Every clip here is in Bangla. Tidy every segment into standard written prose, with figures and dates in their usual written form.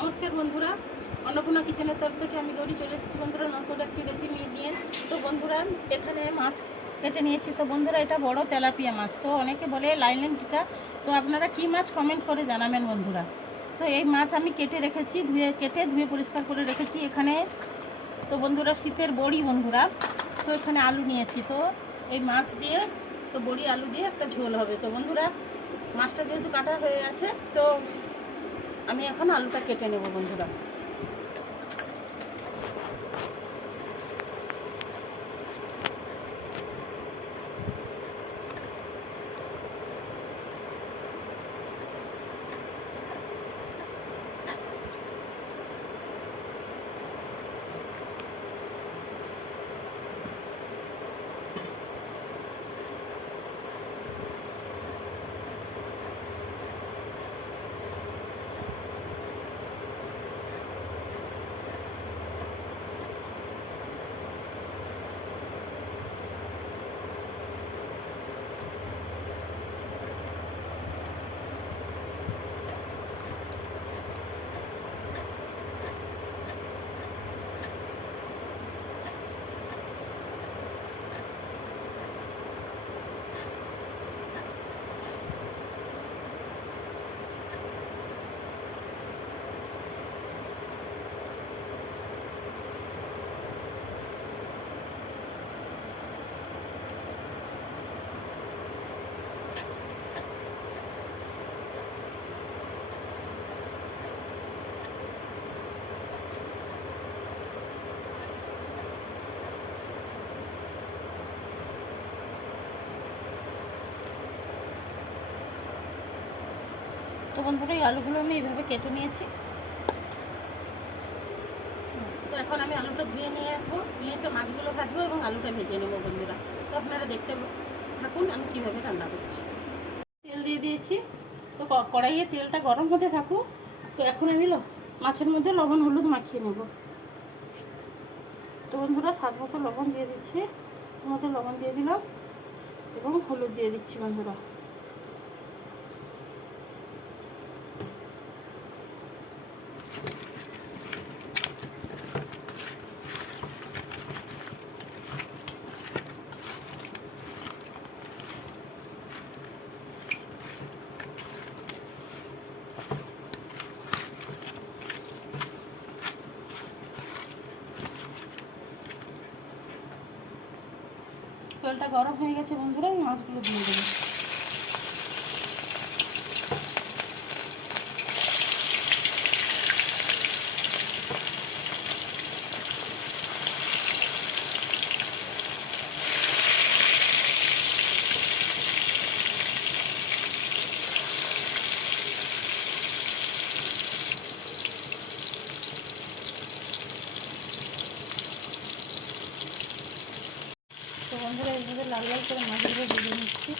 নমস্কার বন্ধুরা, অন্নপূর্ণা কিচেনের তরফ থেকে আমি গৌরী চলে এসেছি বন্ধুরা নতুন একটি রেসিপি নিয়ে। তো বন্ধুরা এখানে মাছ কেটে নিয়েছি। তো বন্ধুরা এটা বড় তেলাপিয়া মাছ, তো অনেকে বলে লাইলেন টিকা। তো আপনারা কি মাছ কমেন্ট করে জানাবেন বন্ধুরা। তো এই মাছ আমি কেটে রেখেছি, ধুয়ে পরিষ্কার করে রেখেছি এখানে। তো বন্ধুরা শীতের বড়ি বন্ধুরা, তো এখানে আলু নিয়েছি। তো এই মাছ দিয়ে তো বড়ি আলু দিয়ে একটা ঝোল হবে। তো বন্ধুরা মাছটা যেহেতু কাটা হয়ে গেছে, তো আমি এখন আলুটা কেটে নেব বন্ধুরা। তো বন্ধুরা এই আলুগুলো আমি এইভাবে কেটে নিয়েছি। তো এখন আমি আলুটা ধুয়ে নিয়ে আসবো, নিয়ে এসে মাছগুলো ভাজবো এবং আলুটা ভেজে নেবো বন্ধুরা। তো আপনারা দেখতে থাকুন আমি কীভাবে রান্না করছি। তেল দিয়ে দিয়েছি, তো কড়াইয়ে তেলটা গরম হতে থাকুক। তো এখন আমি মাছের মধ্যে লবণ হলুদ মাখিয়ে নেব। তো বন্ধুরা স্বাদ মতো লবণ দিয়ে দিচ্ছি, মতো লবণ দিয়ে দিলাম এবং হলুদ দিয়ে দিচ্ছি বন্ধুরা। তেলটা গরম হয়ে গেছে বন্ধুরা, আমি মাছগুলো দিয়ে দেবো। তো বন্ধুরা এইভাবে লাল লাল করে মাছগুলো ভেজে নিচ্ছি।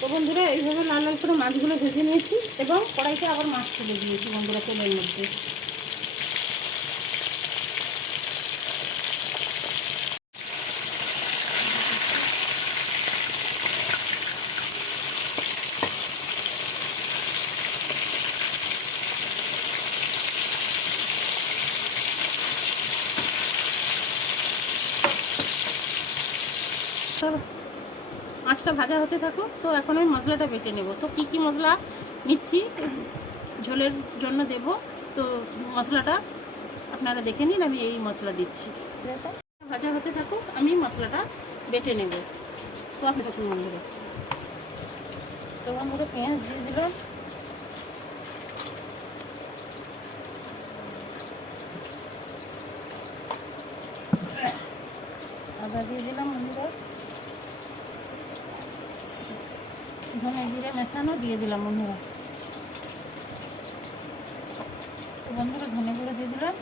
তো বন্ধুরা এইভাবে লাল লাল করে মাছগুলো ভেজে নিয়েছি এবং কড়াইতে আবার মাছ তুলে দিয়েছি বন্ধুরা তেলের মধ্যে। মাছটা ভাজা হতে থাকুক। তো এখন আমি মশলাটা বেটে নেব। তো কি কি মশলা নিচ্ছি ঝোলের জন্য দেব, তো মশলাটা আপনারা দেখে নিন। আমি এই মশলা দিচ্ছি। ভাজা হতে থাকুক, আমি মশলাটা বেটে নেব। তো আপনি দেখুন বন্ধুরা। তো বন্ধুরা পেঁয়াজ দিয়ে দিলাম, আদা দিয়ে দিলাম বন্ধুরা, ধনে জিরে মেশানো দিয়ে দিলাম বন্ধুরা। তো বন্ধুরা ধনে গুঁড়ো দিয়ে দিলাম,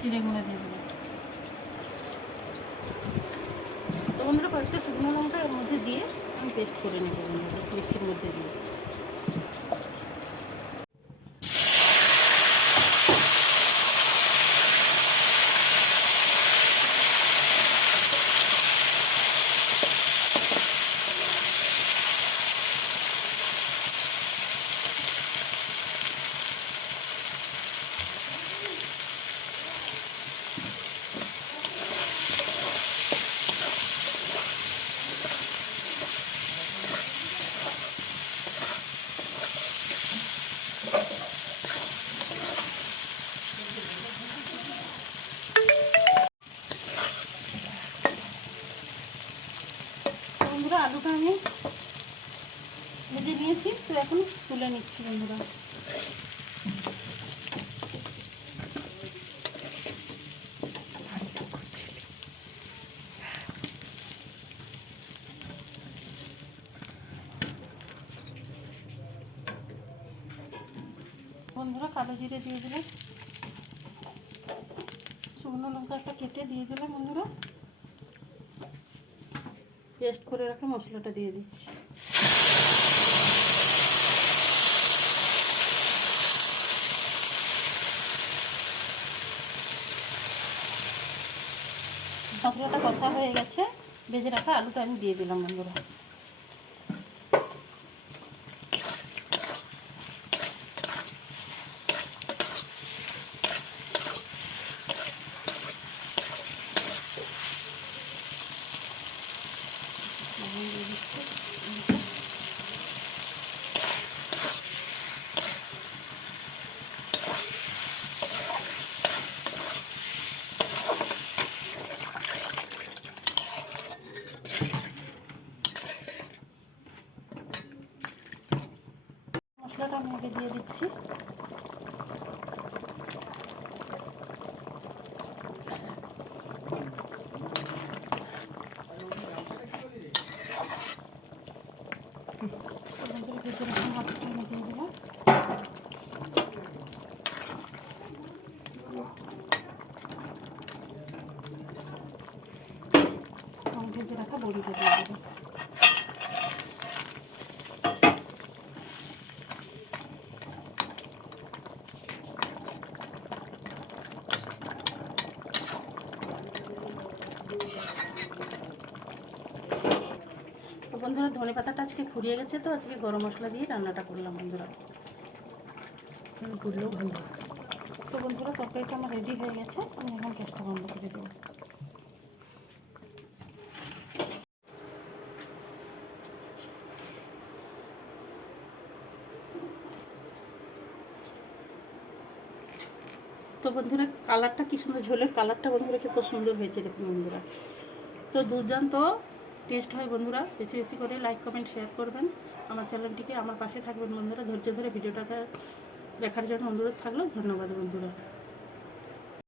জিরে গুঁড়ো দিয়ে দিলাম। তো বন্ধুরা কয়েকটা শুকনো লঙ্কা এর মধ্যে দিয়ে আমি পেস্ট করে নেব বন্ধুরা, মিক্সির মধ্যে দিয়ে। এখন তুলে নিচ্ছি বন্ধুরা। বন্ধুরা কালো জিরে দিয়ে দিলাম, শুকনো লঙ্কা একটা কেটে দিয়ে দিলাম বন্ধুরা, পেস্ট করে রাখা মশলাটা দিয়ে দিচ্ছি। মশলাটা কষা হয়ে গেছে, ভেজে রাখা আলুটা আমি দিয়ে দিলাম বন্ধুরা। মশলাটা আমি আগে দিয়ে দিচ্ছি। মাছটা আমি দিয়ে দিলাম। ভেজে রাখা বড়িটা দিয়ে দেবো। তো বন্ধুরা ধনে পাতাটা আজকে ফুরিয়ে গেছে, তো আজকে গরম মশলা দিয়ে রান্নাটা করলাম বন্ধুরা। করলেও ভালো। তো বন্ধুরা তরকারিটা আমার রেডি হয়ে গেছে, আমি এখন গ্যাসটা বন্ধ করে দেবো। তো বন্ধুরা কালারটা কি সুন্দর, ঝোলের কালারটা বন্ধুরা কত সুন্দর হয়েছে দেখুন বন্ধুরা। তো দুর্দান্ত টেস্ট হয় বন্ধুরা। বেশি বেশি করে লাইক কমেন্ট শেয়ার করবেন, আমার চ্যানেলটিকে আমার পাশে থাকবেন বন্ধুরা। ধৈর্য ধরে ভিডিওটাকে দেখার জন্য অনুরোধ থাকলো। ধন্যবাদ বন্ধুরা।